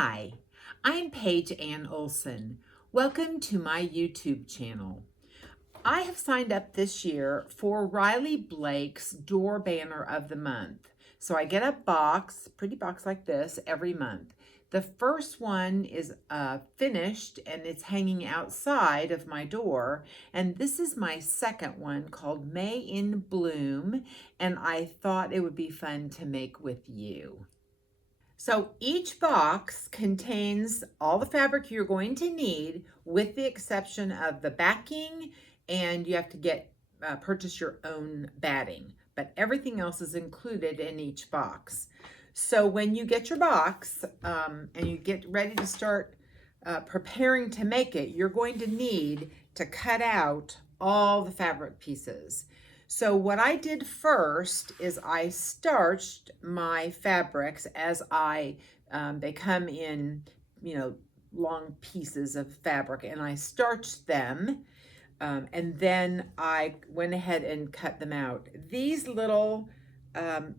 Hi, I'm Paige Ann Olson. Welcome to my YouTube channel. I have signed up this year for Riley Blake's Door Banner of the Month. So I get a box, pretty box like this, every month. The first one is finished and it's hanging outside of my door. And this is my second one called May in Bloom. And I thought it would be fun to make with you. So each box contains all the fabric you're going to need with the exception of the backing, and you have to purchase your own batting, but everything else is included in each box. So when you get your box and you get ready to start preparing to make it, you're going to need to cut out all the fabric pieces. So what I did first is I starched my fabrics as they come in, long pieces of fabric, and I starched them. And then I went ahead and cut them out. These little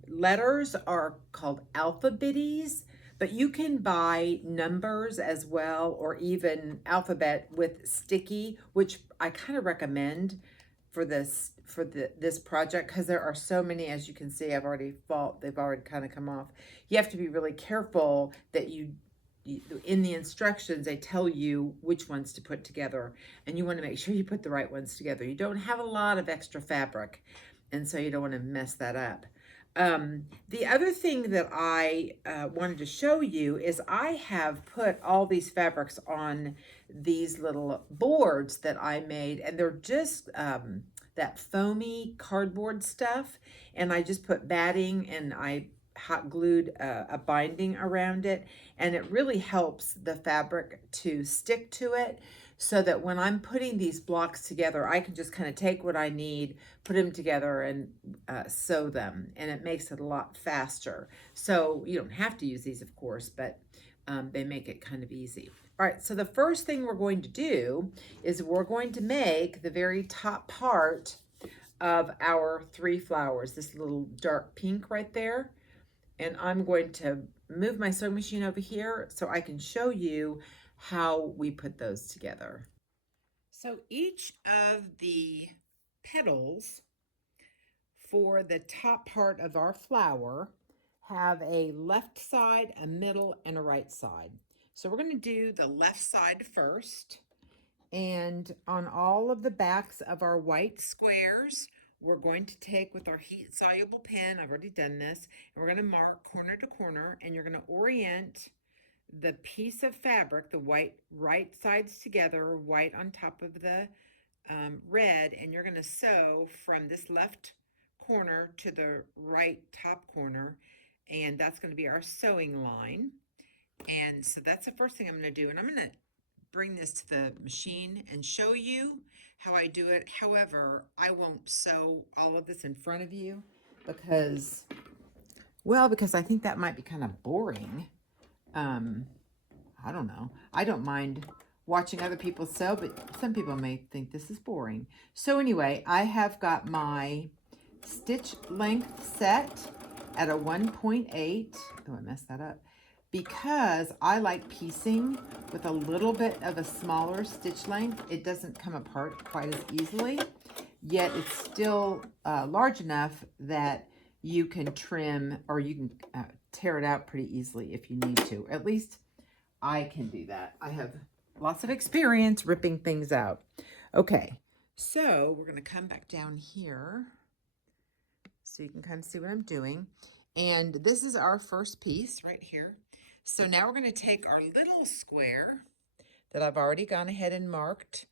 letters are called alphabetties, but you can buy numbers as well, or even alphabet with sticky, which I kind of recommend for this project because there are so many. As you can see, they've already kind of come off. You have to be really careful that in the instructions they tell you which ones to put together, and you want to make sure you put the right ones together. You don't have a lot of extra fabric, and so you don't want to mess that up. The other thing that I wanted to show you is I have put all these fabrics on these little boards that I made, and they're just that foamy cardboard stuff, and I just put batting and I hot glued a binding around it, and it really helps the fabric to stick to it, so that when I'm putting these blocks together, I can just kind of take what I need, put them together, and sew them, and it makes it a lot faster. So you don't have to use these, of course, but they make it kind of easy. All right, so the first thing we're going to do is we're going to make the very top part of our 3 flowers, this little dark pink right there. And I'm going to move my sewing machine over here so I can show you how we put those together. So each of the petals for the top part of our flower have a left side, a middle, and a right side. So we're going to do the left side first. And on all of the backs of our white squares, we're going to take with our heat soluble pen, I've already done this, and we're going to mark corner to corner, and you're going to orient the piece of fabric, the white right sides together, white on top of the red, and you're going to sew from this left corner to the right top corner, and that's going to be our sewing line. And so that's the first thing I'm going to do, and I'm going to bring this to the machine and show you how I do it. However, I won't sew all of this in front of you because I think that might be kind of boring. I don't know. I don't mind watching other people sew, but some people may think this is boring. So anyway, I have got my stitch length set at a 1.8. Oh, I messed that up. Because I like piecing with a little bit of a smaller stitch length, it doesn't come apart quite as easily, yet it's still large enough that you can trim, or you can tear it out pretty easily if you need to. At least I can do that. I have lots of experience ripping things out. Okay, so we're going to come back down here so you can kind of see what I'm doing. And this is our first piece right here. So now we're going to take our little square that I've already gone ahead and marked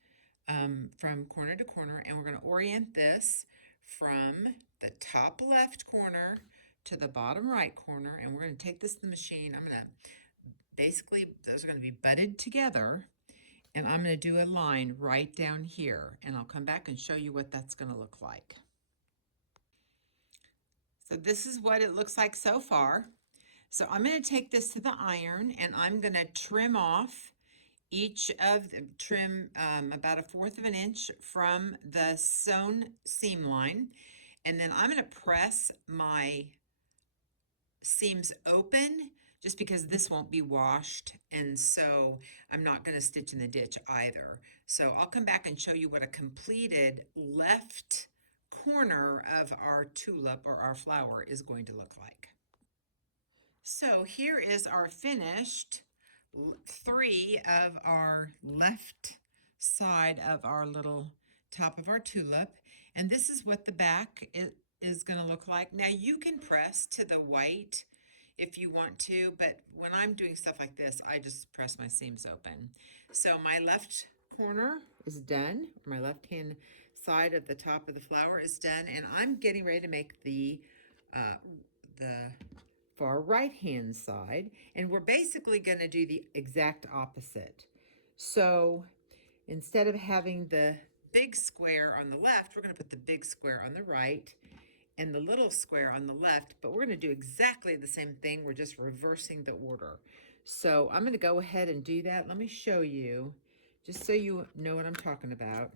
from corner to corner, and we're going to orient this from the top left corner to the bottom right corner, and we're going to take this to the machine. I'm going to basically, those are going to be butted together, and I'm going to do a line right down here, and I'll come back and show you what that's going to look like. So this is what it looks like so far. So I'm going to take this to the iron, and I'm going to trim off trim about 1/4 of an inch from the sewn seam line, and then I'm going to press my seams open just because this won't be washed, and so I'm not going to stitch in the ditch either. So I'll come back and show you what a completed left corner of our tulip or our flower is going to look like. So here is our finished 3 of our left side of our little top of our tulip. And this is what the back is going to look like. Now you can press to the white if you want to, but when I'm doing stuff like this, I just press my seams open. So my left corner is done. My left hand side of the top of the flower is done, and I'm getting ready to make the far right hand side, and we're basically going to do the exact opposite. So instead of having the big square on the left, we're going to put the big square on the right and the little square on the left, but we're going to do exactly the same thing. We're just reversing the order. So I'm going to go ahead and do that. Let me show you, just so you know what I'm talking about.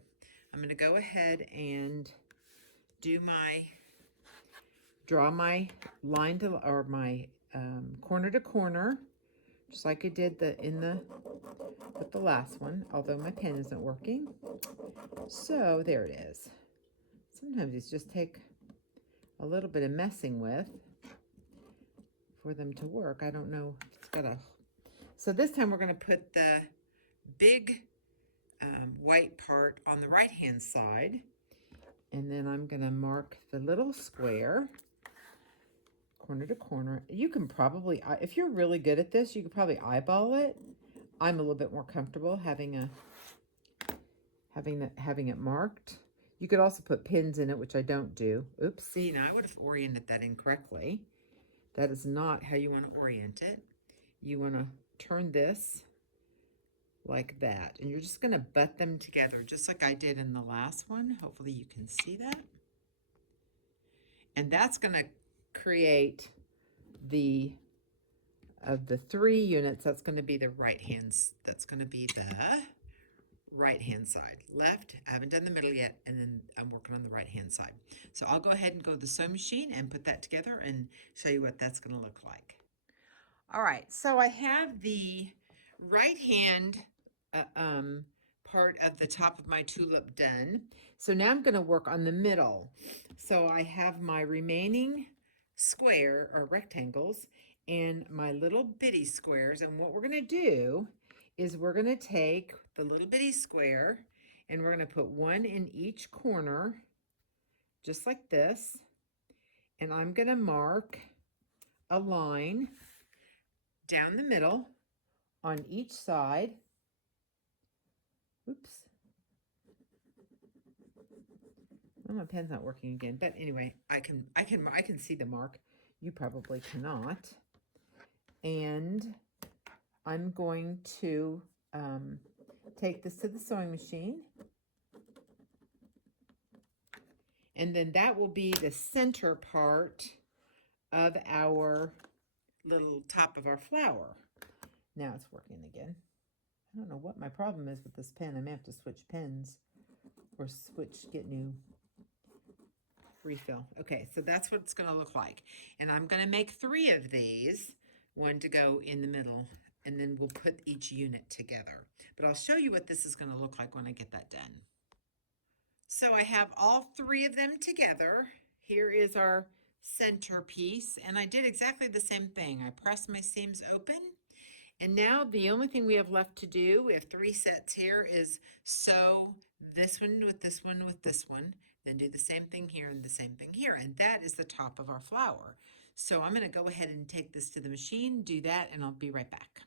I'm going to go ahead and draw my line to, or my corner to corner, just like I did with the last one, although my pen isn't working. So there it is. Sometimes these just take a little bit of messing with for them to work. I don't know if it's got a... So this time we're going to put the big white part on the right hand side, and then I'm going to mark the little square corner to corner. You can probably, if you're really good at this, you could probably eyeball it. I'm a little bit more comfortable having it marked. You could also put pins in it, which I don't do. Oops, see, now I would have oriented that incorrectly. That is not how you want to orient it. You want to turn this like that, and you're just going to butt them together just like I did in the last one. Hopefully you can see that. And that's going to create of the 3 units, that's going to be the right hands. That's going to be the right hand side. Left, I haven't done the middle yet, and then I'm working on the right hand side. So I'll go ahead and go to the sewing machine and put that together and show you what that's going to look like. All right, so I have the right hand part of the top of my tulip done. So now I'm going to work on the middle. So I have my remaining square or rectangles and my little bitty squares, and what we're going to do is we're going to take the little bitty square and we're going to put one in each corner just like this, and I'm going to mark a line down the middle on each side. Oops. Oh, my pen's not working again, but anyway, I can see the mark. You probably cannot. And I'm going to take this to the sewing machine, and then that will be the center part of our little top of our flower. Now it's working again. I don't know what my problem is with this pen. I may have to switch pens or get new refill. Okay, so that's what it's going to look like. And I'm going to make 3 of these, one to go in the middle, and then we'll put each unit together. But I'll show you what this is going to look like when I get that done. So I have all 3 of them together. Here is our centerpiece, and I did exactly the same thing. I pressed my seams open, and now the only thing we have left to do, we have 3 sets here, is sew this one with this one with this one, then do the same thing here and the same thing here, and that is the top of our flower. So I'm going to go ahead and take this to the machine, do that, and I'll be right back.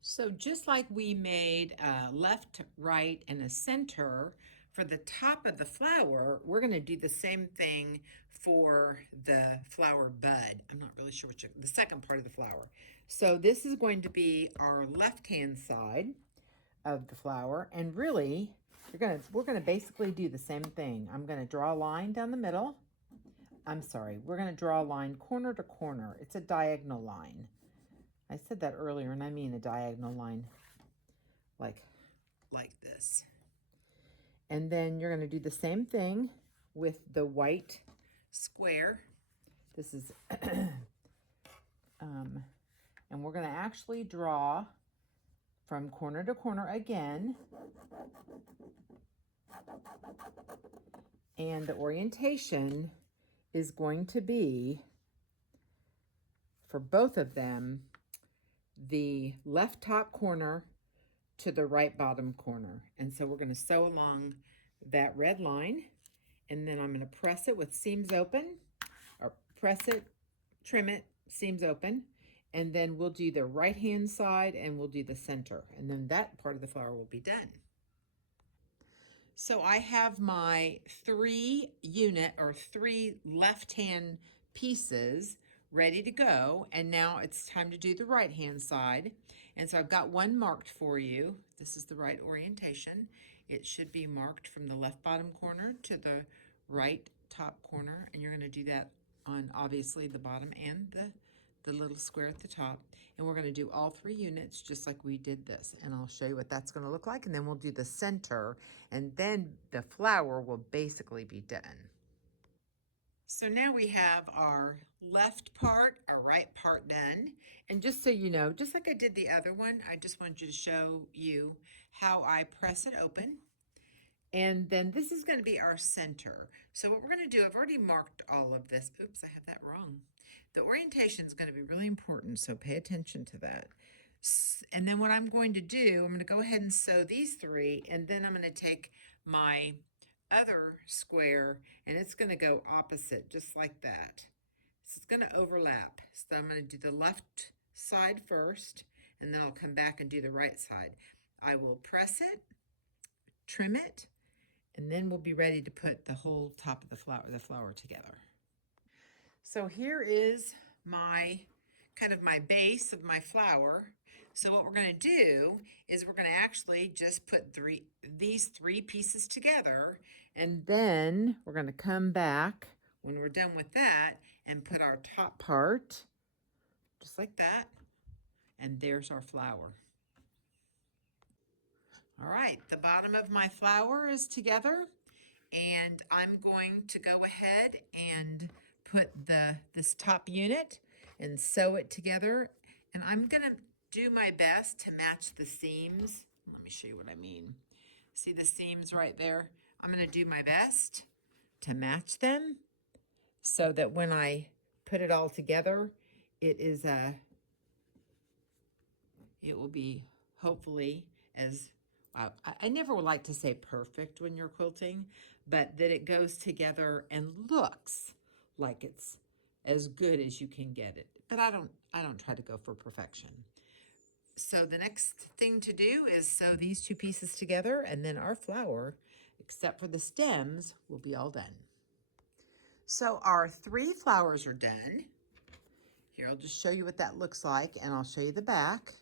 So just like we made a left, right, and a center for the top of the flower, we're going to do the same thing for the flower bud. I'm not really sure the second part of the flower. So this is going to be our left-hand side of the flower, and really we're going to basically do the same thing. I'm going to draw a line down the middle. I'm sorry, we're going to draw a line corner to corner. It's a diagonal line. I said that earlier, and I mean a diagonal line like this. And then you're going to do the same thing with the white square. This is And we're going to actually draw from corner to corner again. And the orientation is going to be, for both of them, the left top corner to the right bottom corner. And so we're going to sew along that red line, and then I'm going to press it with seams open, or press it, trim it, seams open, and then we'll do the right hand side and we'll do the center, and then that part of the flower will be done. So I have my 3 unit or 3 left-hand pieces ready to go, and now it's time to do the right-hand side. And so I've got one marked for you. This is the right orientation. It should be marked from the left bottom corner to the right top corner, and you're going to do that on obviously the bottom and the little square at the top. And we're going to do all 3 units just like we did this, and I'll show you what that's going to look like, and then we'll do the center, and then the flower will basically be done. So now we have our left part, our right part done. And just so you know, just like I did the other one, I just wanted you to show you how I press it open. And then this is going to be our center. So what we're going to do, I've already marked all of this. Oops, I have that wrong. The orientation is going to be really important, so pay attention to that. And then what I'm going to do, I'm going to go ahead and sew these 3, and then I'm going to take my other square, and it's going to go opposite, just like that. So it's going to overlap. So I'm going to do the left side first, and then I'll come back and do the right side. I will press it, trim it, and then we'll be ready to put the whole top of the flower together. So here is my kind of my base of my flower. So what we're going to do is we're going to actually just put these 3 pieces together, and then we're going to come back when we're done with that and put our top part just like that, and there's our flower. All right, the bottom of my flower is together, and I'm going to go ahead and put this top unit and sew it together, and I'm gonna do my best to match the seams. Let me show you what I mean. See the seams right there? I'm gonna do my best to match them so that when I put it all together, it will be hopefully as I never would like to say perfect when you're quilting, but that it goes together and looks like it's as good as you can get it. But I don't try to go for perfection. So the next thing to do is sew these 2 pieces together, and then our flower, except for the stems, will be all done. So our 3 flowers are done. Here, I'll just show you what that looks like, and I'll show you the back,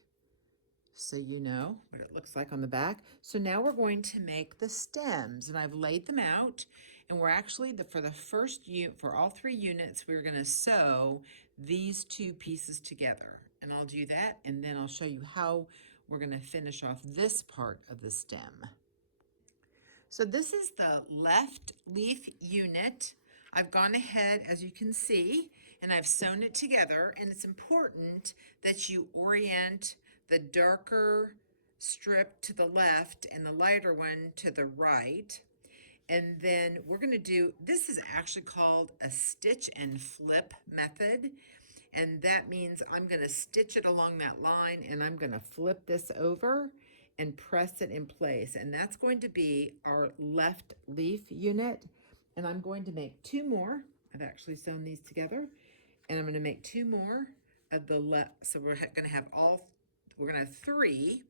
so you know what it looks like on the back. So now we're going to make the stems, and I've laid them out, and we're actually, for the first unit, for all 3 units, we're going to sew these 2 pieces together. And I'll do that, and then I'll show you how we're going to finish off this part of the stem. So this is the left leaf unit. I've gone ahead, as you can see, and I've sewn it together, and it's important that you orient the darker strip to the left and the lighter one to the right. And then we're going to do, this is actually called a stitch and flip method. And that means I'm going to stitch it along that line, and I'm going to flip this over and press it in place. And that's going to be our left leaf unit. And I'm going to make 2 more. I've actually sewn these together. And I'm going to make 2 more of the left. So we're going to have we're going to have 3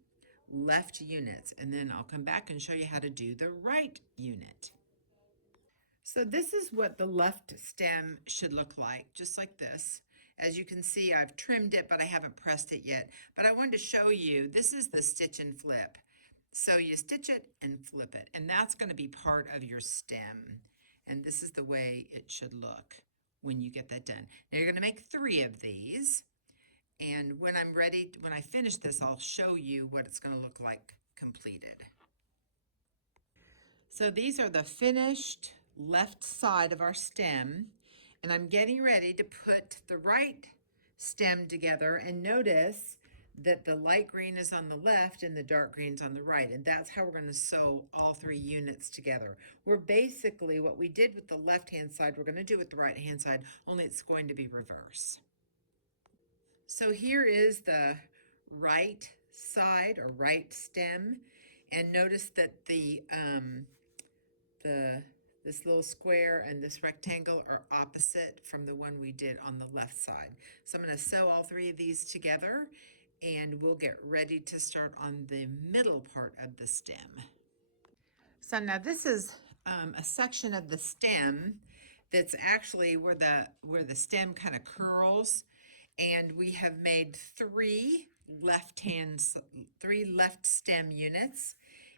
left units. And then I'll come back and show you how to do the right unit. So this is what the left stem should look like, just like this. As you can see, I've trimmed it, but I haven't pressed it yet. But I wanted to show you, this is the stitch and flip. So you stitch it and flip it, and that's going to be part of your stem. And this is the way it should look when you get that done. Now you're going to make 3 of these. And when I'm ready, when I finish this, I'll show you what it's going to look like completed. So these are the finished left side of our stem, and I'm getting ready to put the right stem together, and notice that the light green is on the left and the dark green's on the right, and that's how we're going to sew all 3 units together. We're basically, what we did with the left hand side, we're going to do with the right hand side, only it's going to be reverse. So here is the right side or right stem, and notice that this little square and this rectangle are opposite from the one we did on the left side. So I'm going to sew all 3 of these together, and we'll get ready to start on the middle part of the stem. So now this is a section of the stem that's actually where the stem kind of curls, and we have made 3 left stem units,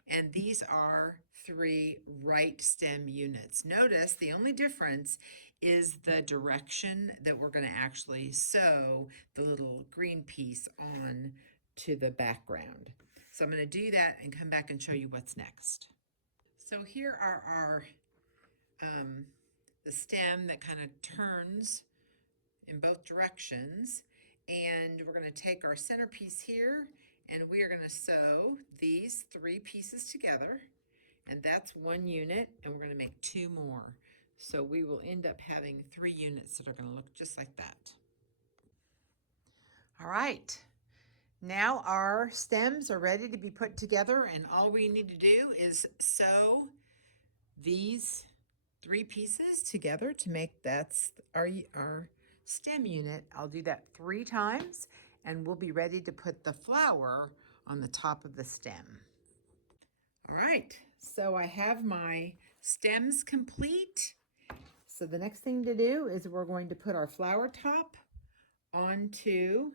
and these are 3 right stem units. Notice the only difference is the direction that we're going to actually sew the little green piece on to the background. So I'm going to do that and come back and show you what's next. So here are our the stem that kind of turns in both directions, and we're going to take our centerpiece here and we are going to sew these 3 pieces together, and that's 1 unit, and we're going to make 2 more. So we will end up having 3 units that are going to look just like that. All right, now our stems are ready to be put together, and all we need to do is sew these 3 pieces together to make that's our stem unit. I'll do that 3 times, and we'll be ready to put the flower on the top of the stem. All right, so I have my stems complete. So the next thing to do is we're going to put our flower top onto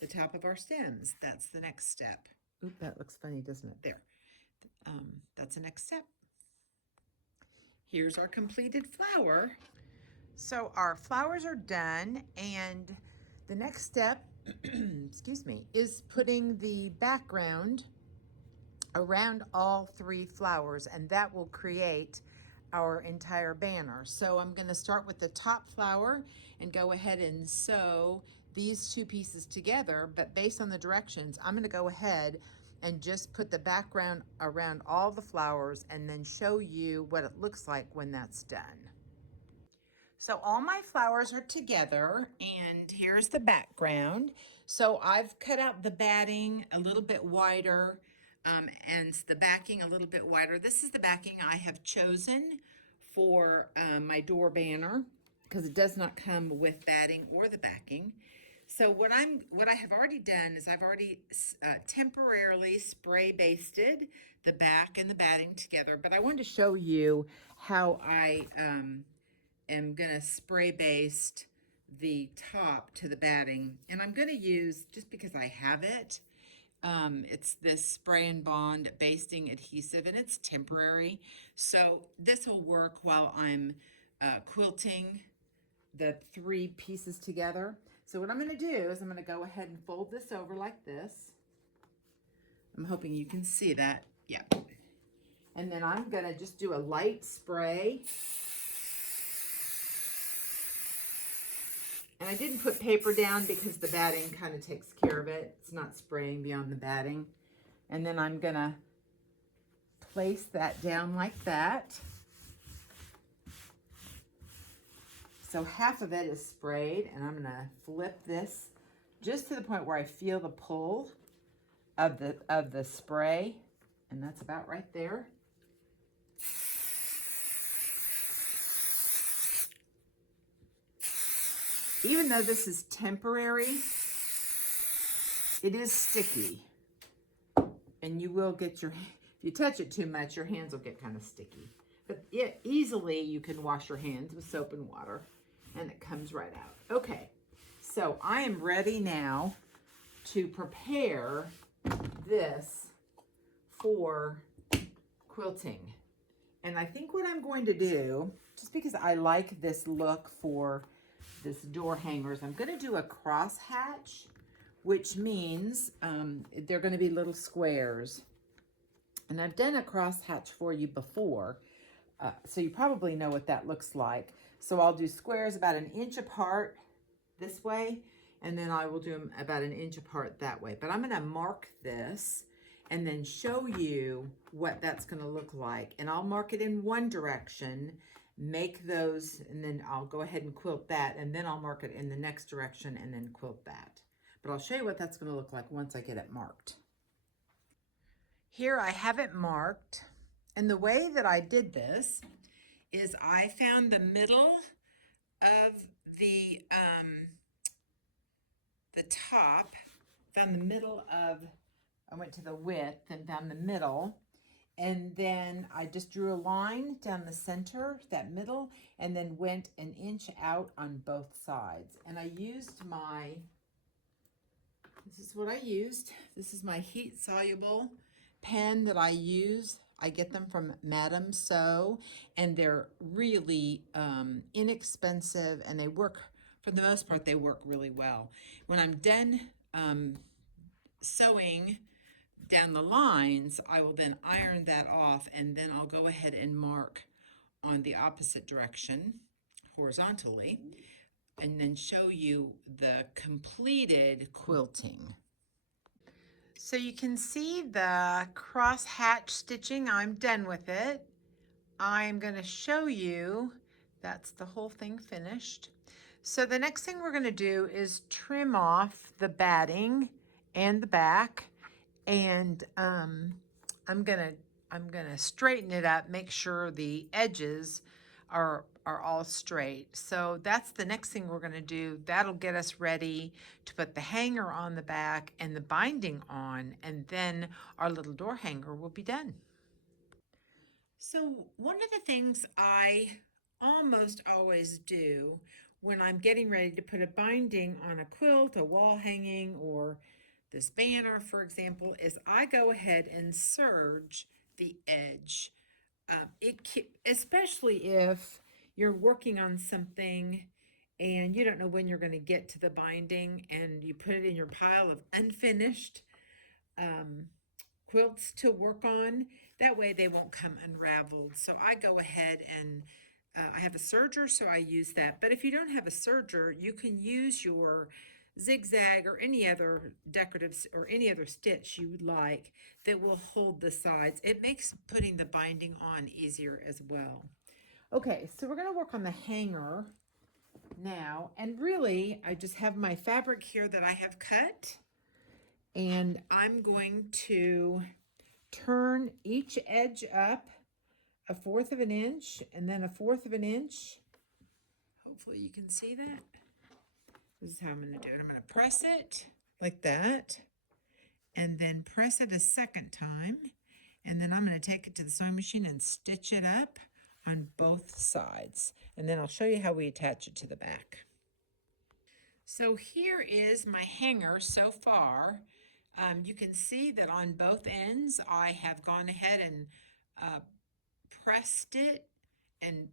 the top of our stems. That's the next step. Oop, that looks funny, doesn't it? There. That's the next step. Here's our completed flower. So our flowers are done, and the next step, excuse me, is putting the background around all 3 flowers, and that will create our entire banner. So I'm going to start with the top flower and go ahead and sew these 2 pieces together, but based on the directions, I'm going to go ahead and just put the background around all the flowers and then show you what it looks like when that's done. So all my flowers are together, and here's the background. So I've cut out the batting a little bit wider, and the backing a little bit wider. This is the backing I have chosen for my door banner, because it does not come with batting or the backing. So what I have already done is I've already temporarily spray basted the back and the batting together, but I wanted to show you how I am gonna spray baste the top to the batting, and I'm gonna use, just because I have it, it's this spray and bond basting adhesive, and it's temporary, so this will work while I'm quilting the 3 pieces together. So what I'm going to do is I'm going to go ahead and fold this over like this. I'm hoping you can see that. Yeah. And then I'm going to just do a light spray. And I didn't put paper down because the batting kind of takes care of it. It's not spraying beyond the batting. And then I'm going to place that down like that. So half of it is sprayed, and I'm going to flip this just to the point where I feel the pull of the spray, and that's about right there. Even though this is temporary, it is sticky, and you will get if you touch it too much, your hands will get kind of sticky. But easily you can wash your hands with soap and water, and it comes right out. Okay, so I am ready now to prepare this for quilting. And I think what I'm going to do, just because I like this look for this door hangers, I'm going to do a cross hatch, which means they're going to be little squares. And I've done a cross hatch for you before, so you probably know what that looks like. So I'll do squares about 1 inch apart this way, and then I will do them about an inch apart that way. But I'm gonna mark this and then show you what that's gonna look like. And I'll mark it in one direction, make those, and then I'll go ahead and quilt that, and then I'll mark it in the next direction and then quilt that. But I'll show you what that's gonna look like once I get it marked. Here I have it marked, and the way that I did this is I found the middle of the top, found the middle of, I went to the width and found the middle, and then I just drew a line down the center, that middle, and then went an inch out on both sides. And I used my, this is what I used. This is my heat soluble pen that I use. I get them from Madame Sew, and they're really inexpensive, and they work, for the most part, they work really well. When I'm done sewing down the lines, I will then iron that off, and then I'll go ahead and mark on the opposite direction horizontally, and then show you the completed quilting. So you can see the cross hatch stitching. I'm done with it. I'm going to show you, that's the whole thing finished. So the next thing we're going to do is trim off the batting and the back, and I'm gonna straighten it up, make sure the edges are all straight. So that's the next thing we're gonna do. That'll get us ready to put the hanger on the back and the binding on, and then our little door hanger will be done. So one of the things I almost always do when I'm getting ready to put a binding on a quilt, a wall hanging, or this banner, for example, is I go ahead and serge the edge. Especially if you're working on something and you don't know when you're going to get to the binding, and you put it in your pile of unfinished quilts to work on. That way they won't come unraveled. So I go ahead and I have a serger, so I use that. But if you don't have a serger, you can use your zigzag or any other decorative or any other stitch you would like that will hold the sides. It makes putting the binding on easier as well. Okay, so we're going to work on the hanger now. And really, I just have my fabric here that I have cut. And I'm going to turn each edge up 1/4 of an inch and then 1/4 of an inch. Hopefully you can see that. This is how I'm going to do it. I'm going to press it like that, and then press it a second time, and then I'm going to take it to the sewing machine and stitch it up on both sides, and then I'll show you how we attach it to the back. So here is my hanger so far. You can see that on both ends I have gone ahead and pressed it and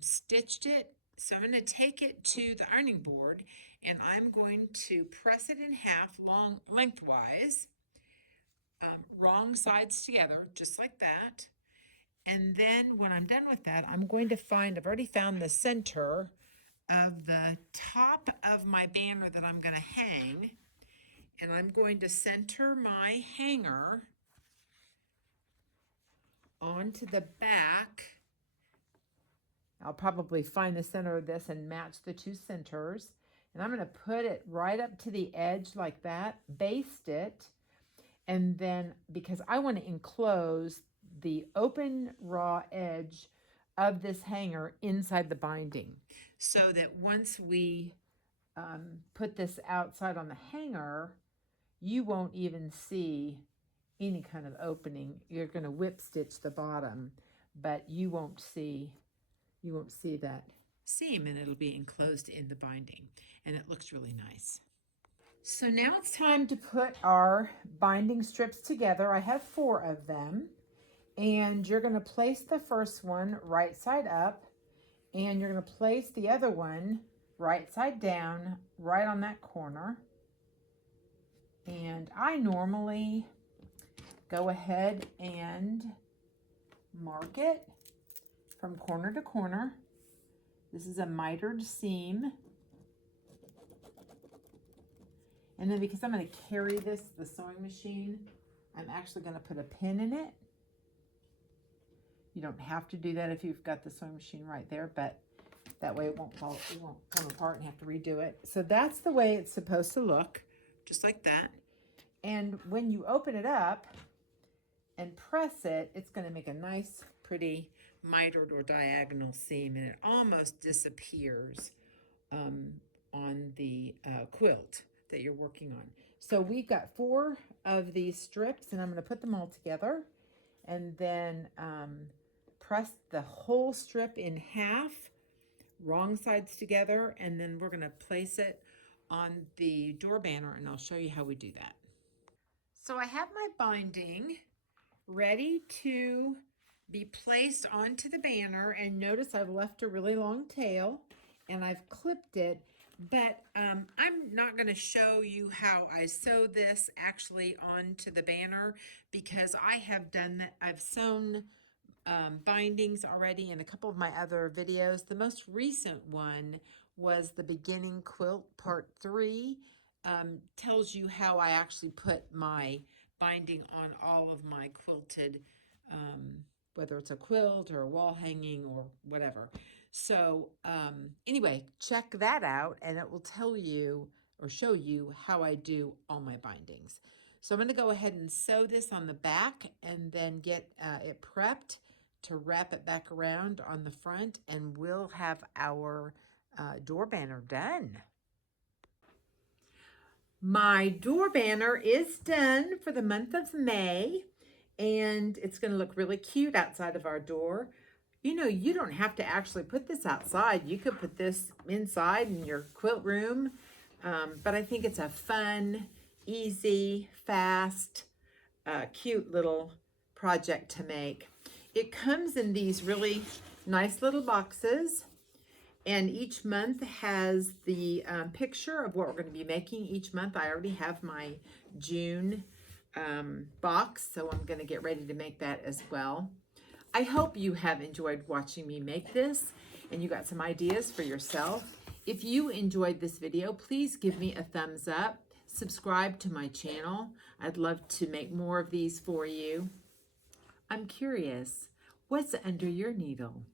stitched it. So I'm going to take it to the ironing board, and I'm going to press it in half lengthwise, wrong sides together, just like that. And then when I'm done with that, I'm going to find, I've already found the center of the top of my banner that I'm going to hang, and I'm going to center my hanger onto the back. I'll probably find the center of this and match the two centers. And I'm going to put it right up to the edge like that, baste it, and then, because I want to enclose the open raw edge of this hanger inside the binding, so that once we put this outside on the hanger, you won't even see any kind of opening. You're going to whip stitch the bottom, but you won't see that seam, and it'll be enclosed in the binding, and it looks really nice. So now it's time to put our binding strips together. I have 4 of them, and you're going to place the first one right side up, and you're going to place the other one right side down, right on that corner. And I normally go ahead and mark it from corner to corner. This is a mitered seam. And then because I'm going to carry this to the sewing machine, I'm actually going to put a pin in it. You don't have to do that if you've got the sewing machine right there, but that way it won't come apart and have to redo it. So that's the way it's supposed to look, just like that. And when you open it up and press it, it's going to make a nice, pretty mitered or diagonal seam, and it almost disappears on the quilt that you're working on. So we've got 4 of these strips, and I'm going to put them all together and then press the whole strip in half, wrong sides together, and then we're going to place it on the door banner, and I'll show you how we do that. So I have my binding ready to be placed onto the banner, and notice I've left a really long tail and I've clipped it, but I'm not going to show you how I sew this actually onto the banner because I have done that. I've sewn bindings already in a couple of my other videos. The most recent one was the beginning quilt part 3. Tells you how I actually put my binding on all of my quilted, whether it's a quilt or a wall hanging or whatever. So anyway, check that out and it will tell you or show you how I do all my bindings. So I'm going to go ahead and sew this on the back and then get it prepped to wrap it back around on the front, and we'll have our door banner done. My door banner is done for the month of May, and it's going to look really cute outside of our door. You know, you don't have to actually put this outside. You could put this inside in your quilt room, but I think it's a fun, easy, fast, cute little project to make. It comes in these really nice little boxes, and each month has the picture of what we're going to be making each month. I already have my June box, so I'm going to get ready to make that as well. I hope you have enjoyed watching me make this and you got some ideas for yourself. If you enjoyed this video, please give me a thumbs up. Subscribe to my channel. I'd love to make more of these for you. I'm curious, what's under your needle?